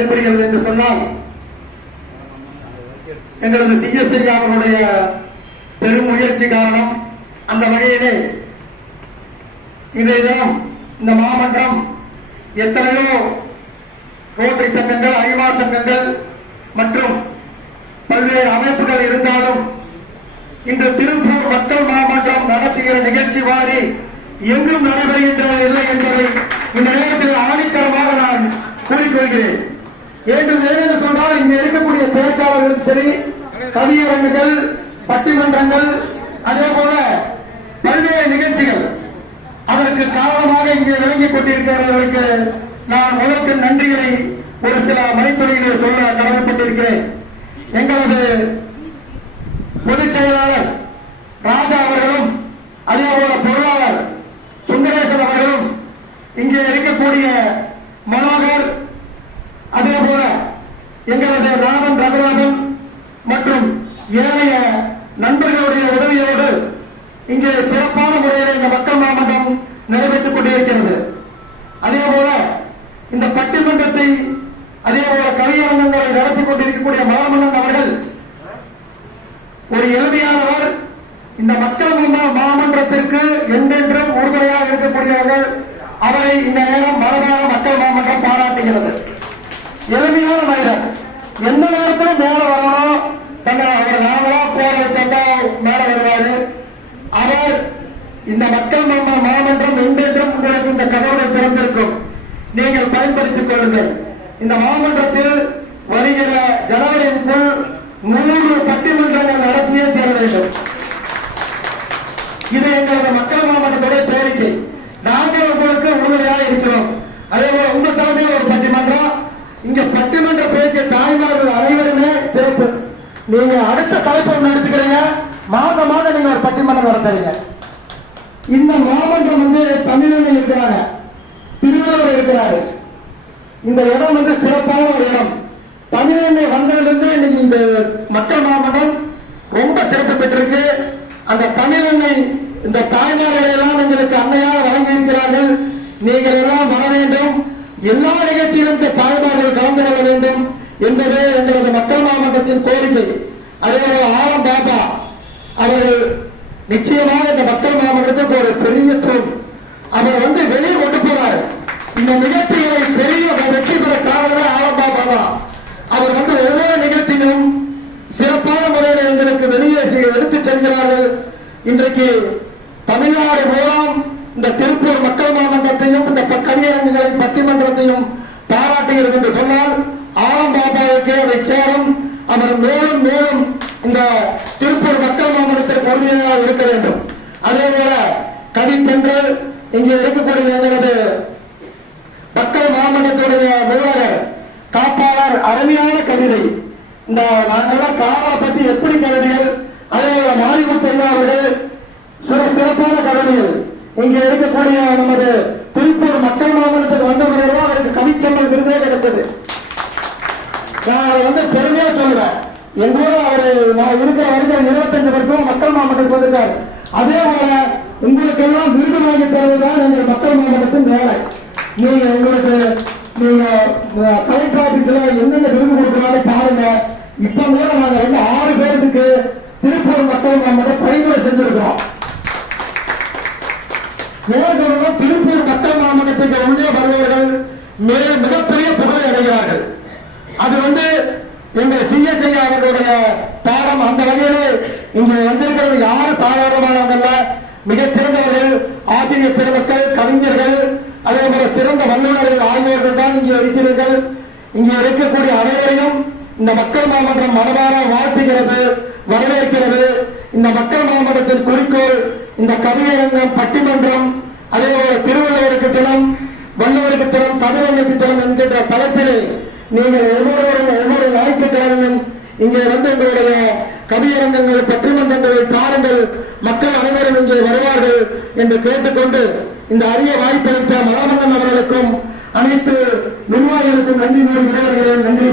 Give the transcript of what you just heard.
செயல்படுகிறது என்று சொன்னால் எங்களது சிஎஸ்ஐ அவருடைய பெரும் முயற்சி காரணம் அந்த வகையிலே இன்றைய தினம் இந்த மாமன்றம் எத்தனையோ ரோட்டரி சங்கங்கள் அரிமா சங்கங்கள் மற்றும் பல்வேறு அமைப்புகள் இருந்தாலும் இன்று திருப்பூர் மக்கள் மாமன்றம் நடத்துகிற நிகழ்ச்சி வாரி எங்கும் நடைபெறுகின்றது இல்லை என்பதை இந்த நேரத்தில் ஆணித்தரமாக நான் கூறிக்கொள்கிறேன். என்று ஏனென்று சொன்னால் இங்கு இருக்கக்கூடிய பேச்சாளர்களும் சரி கவியரங்குகள் பட்டிமன்றங்கள் அதே போல பல்வேறு நிகழ்ச்சிகள் அதற்கு காரணமாக இங்கே விளங்கிக் கொண்டிருக்கிறவர்களுக்கு நான் முதற்கு நன்றிகளை ஒரு சில மணித்துறைகளை சொல்ல கடமைப்பட்டிருக்கிறேன். எங்களது பொதுச் செயலாளர் ராஜா அவர்களும் அதே போல பொருளாளர் சுந்தரேசன் அவர்களும் இங்கே இருக்கக்கூடிய மனோகர் எங்களது ராமன் ரகுநாதன் மற்றும் ஏனைய நண்பர்களுடைய உதவியோடு இங்கே சிறப்பான முறையில் இந்த மக்கள் மாமன்றம் நிறைவேற்றிக் கொண்டிருக்கிறது. அதே போல இந்த பட்டிமன்றத்தை அதே போல கலையரங்கங்களை நடத்தி கொண்டிருக்கக்கூடிய மாமன்னன் அவர்கள் ஒரு எளிமையானவர். இந்த மக்கள் மன்ற- மாமன்றத்திற்கு என்றென்றும் உறுதுணையாக இருக்கக்கூடியவர்கள். அவரை இந்த நேரம் மனதாக மக்கள் மாமன்றம் பாராட்டுகிறது. எளிமையான மனிதன். எந்த நேரத்திலும் மேல வரணும் தன்னை அவர் நாமளா போற வச்சா மேல வருவாரு. அவர் இந்த மக்கள் நம்ம மாமன்றம் என்றென்றும் உங்களுக்கு இந்த கதவுகளை பிறந்திருக்கும் நீங்கள் பயன்படுத்திக் கொள்ளுங்கள். இந்த மாமன்றத்தில் வருகிற ஜனவரிக்குள் நூறு பட்டிமன்றங்கள் நடத்தியே தீர வேண்டும். இது எங்களது மக்கள் மாமன்றத்துடைய கோரிக்கை. நாங்கள் உங்களுக்கு உறுதுணையாக இருக்கிறோம். அதே போல உங்க தலைமையில் ஒரு பட்டிமன்றம் சட்டமன்ற பேச்சு தாய்மார்கள் அனைவருமே சிறப்பு. நீங்க அடுத்த தலைப்பு நடத்துக்கிறீங்க எடுத்துக்கிறீங்க மாதம் மாதம் நீங்க ஒரு பட்டிமன்றம் நடத்துறீங்க. இந்த மாமன்றம் வந்து தமிழில் இருக்கிறாங்க. திருவாரூர் இருக்கிறாரு. இந்த இடம் வந்து சிறப்பான ஒரு இடம். தமிழனை வந்ததிலிருந்து இன்னைக்கு இந்த மக்கள் மாமன்றம் ரொம்ப சிறப்பு பெற்றிருக்கு. அந்த தமிழனை இந்த தாய்மார்களை எல்லாம் எங்களுக்கு அன்னையாக வழங்கி இருக்கிறார்கள் நீங்கள் எல்லாம் வர வேண்டும் எல்லா நிகழ்ச்சியிலும் இந்த தாய்மார்கள் கலந்து கொள்ள வேண்டும் என்பதே எங்களது மாவட்டத்தின் கோரிக்கை. அதே போல ஆரம் பாபா அவர்கள் நிச்சயமாக இந்த மக்கள் மாவட்டத்திற்கு ஒரு பெரிய தூண் அவர் வந்து வெளியே கொண்டு போறாரு. இந்த நிகழ்ச்சிகளை பெரிய வெற்றி பெற காரணமே ஆலம்பா பாபா தான் அவர் வந்து ஒவ்வொரு நிகழ்ச்சியிலும் சிறப்பான முறையில் எங்களுக்கு வெளியே எடுத்து செல்கிறார்கள். இன்றைக்கு தமிழ்நாடு மூலம் இந்த திருப்பூர் மக்கள் மாவட்டத்தையும் இந்த ப- பட்டிமன்றத்தையும் பாராட்டுகிறது என்று சொன்னால் ஆலம் பாபாவுக்கு அதை சேரும் அவர் மேலும் மேலும் இந்த திருப்பூர் மக்கள் மாமன்றத்திற்கு உறுதியாக இருக்க வேண்டும். அதே போல கவித்தென்றல் இங்கே இருக்கக்கூடிய எங்களது மக்கள் மாமன்றத்துடைய நிறுவனர் காப்பாளர் அருமையான கவிதை. இந்த நாங்கெல்லாம் காவலை பத்தி எப்படி கவிதைகள் அதே போல மாரிமுத்து அவர்கள் சிறப்பான கவிதைகள். இங்க இருக்கக்கூடிய நமது திருப்பூர் மக்கள் மாமன்றத்துக்கு வந்த பிறகுதான் அவருக்கு கவிச்செம்மல் விருதே கிடைச்சது நான் அதை வந்து பெருமையா சொல்றேன் என் கூட அவரு நான் இருக்கிற இருபத்தஞ்சு வருஷம் மக்கள் மாவட்டத்துக்கு வந்திருக்காரு அதே போல உங்களுக்கு எல்லாம் விருது வாங்கி தருவதுதான் எங்கள் மக்கள் மாவட்டத்தின் வேலை. நீங்க உங்களுக்கு நீங்க கலெக்டர் ஆபீஸ்ல என்னென்ன விருது கொடுக்கறாலும் பாருங்க. இப்ப கூட நாங்க வந்து ஆறு பேருக்கு திருப்பூர் மக்கள் மாவட்டம் பரிந்துரை செஞ்சிருக்கிறோம். ஏன் திருப்பூர் மக்கள் மாமன்றத்துக்கு உள்ளே வருபவர்கள் மிகப்பெரிய புகழை அடைகிறார்கள். அது வந்து எங்க சிஎஸ்ஐ அவர்களுடைய பாடம் அந்த வகையில் இங்கு வந்திருக்கிறது. யாரும் சாதாரணமானவங்க அல்ல மிகச்சிறந்தவர்கள் ஆசிரியர் பெருமக்கள் கவிஞர்கள் அதே போல சிறந்த வல்லுநர்கள் ஆகியோர்கள் தான் இங்கே இருக்கிறீர்கள். இங்கே இருக்கக்கூடிய அனைவரையும் இந்த மக்கள் மாமன்றம் மனதார வாழ்த்துகிறது வரவேற்கிறது. இந்த மக்கள் மாமன்றத்தின் குறிக்கோள் இந்த கவியரங்கம் பட்டிமன்றம் அதே போல திருவள்ளுவருக்கு தினம் வள்ளுவருக்கு தினம் தமிழனுக்கு தினம் என்கின்ற தலைப்பிலே நீங்கள் எவ்வளவு ஒவ்வொரு தேவையும் இங்கே வந்து எங்களுடைய கவியரங்கங்கள் பட்டிமன்றங்களை பாருங்கள் மக்கள் அனைவரும் இங்கே வருவார்கள் என்று கேட்டுக்கொண்டு இந்த அரிய வாய்ப்பளித்த மனோரமன் அவர்களுக்கும் அனைத்து நிர்வாகிகளுக்கும் நன்றி கூறி நன்றி